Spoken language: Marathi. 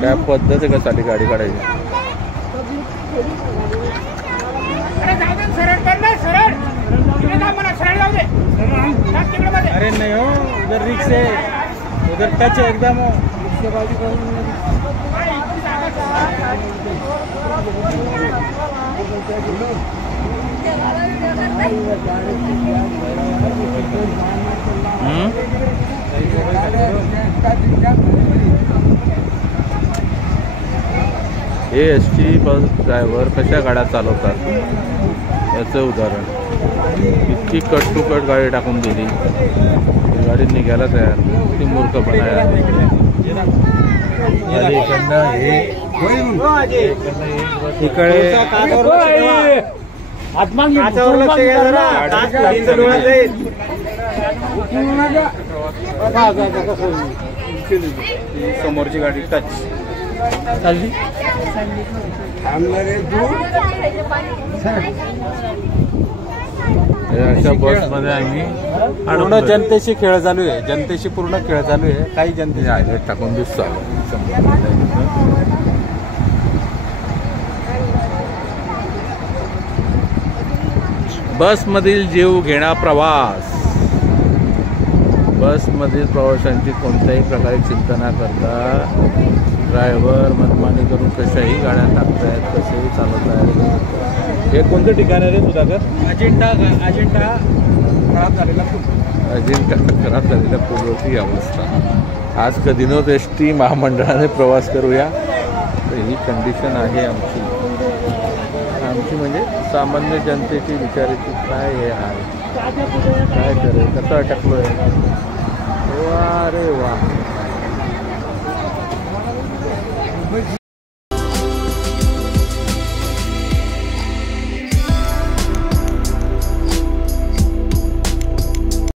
काय पद्धत आहे का चाली गाडी काढायची? अरे नहीं हो, उधर रिक्स है, उधर टच है एकदम हो। हे एसटी बस ड्रायव्हर कशा गाड्या चालवतात याचं उदाहरण. इतकी कट टू कट गाडी टाकून दिली, गाडी निघायला तयार. ती मूर्खपणा आहे. इकडे समोरची गाडी टच चालली. अशा बसमध्ये आम्ही पूर्ण जनतेशी खेळ चालू आहे. जनतेशी पूर्ण खेळ चालू आहे. काही जनते टाकून दिसतो. बसमधील जीव घेणा प्रवास. बसमधील प्रवाशांची कोणत्याही प्रकारे चिंता न करता ड्रायव्हर मनमानी करून कशाही गाड्या टाकतायत, कसेही चालवत आहेत. हे कोणतं ठिकाण आहे रे सुधाकर? अजिंठा खराब झालेला पूल. अजिंठा खराब झालेल्या पूलवरची अवस्था. आज कधीनोच एसटी महामंडळाने प्रवास करूया, तर ही कंडिशन आहे आमची. म्हणजे सामान्य जनतेची विचारायची काय हे आहे, काय करेल, कसं अटकलो आहे. वा रे